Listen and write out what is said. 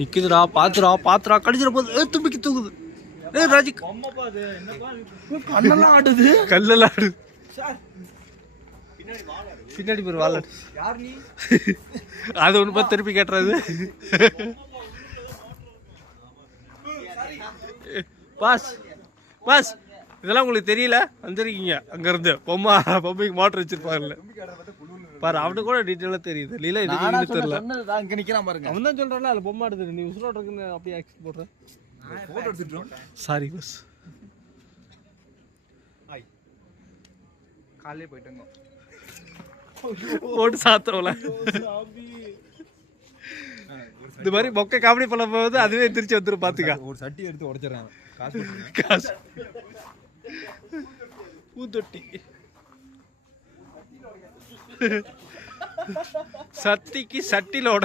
நிக்குதுடா, பாத்துடா பாத்துடா, கடிச்சிட போகுது. தும்பிக்கு தூக்குது. ராஜி கல்லெல்லாம் ஆடுது, கல்லெல்லாம் ஆடுது. பின்னாடி பேர் வாழ அது ஒன்று பார்த்து திருப்பி கேட்டுறது. பாஸ் பாஸ், இதெல்லாம் உங்களுக்கு தெரியல, வந்திருக்கீங்க அங்கேருந்து. பொம்மைக்கு மோட்டர் வச்சிருப்பாங்கல்ல பாரு, அவனுக்கு கூட டீட்டெயிலாக தெரியுது. லீலா இது தெரியல, இங்கே நிற்கிறான் பாருங்க. அவன் தான் சொல்கிறான்ல, அதில் பொம்மை எடுத்துரு, நீ உசுரோட இருக்குன்னு அப்படியே ஆக்சன் போடுறேன். ஃபோட்டோ எடுத்துட்டோம். சாரி பஸ், காலையே போயிட்டோங்க. போட்டு சாத்தவல இந்த மாதிரி மொக்க காமெடி பண்ண போகுது, அதுவே திருச்சி வந்துடும். பார்த்துக்கா, ஒரு சட்டி எடுத்து உடச்சிடறாங்க. காசு பூத்தொட்டி சட்டிக்கு சட்டிலோட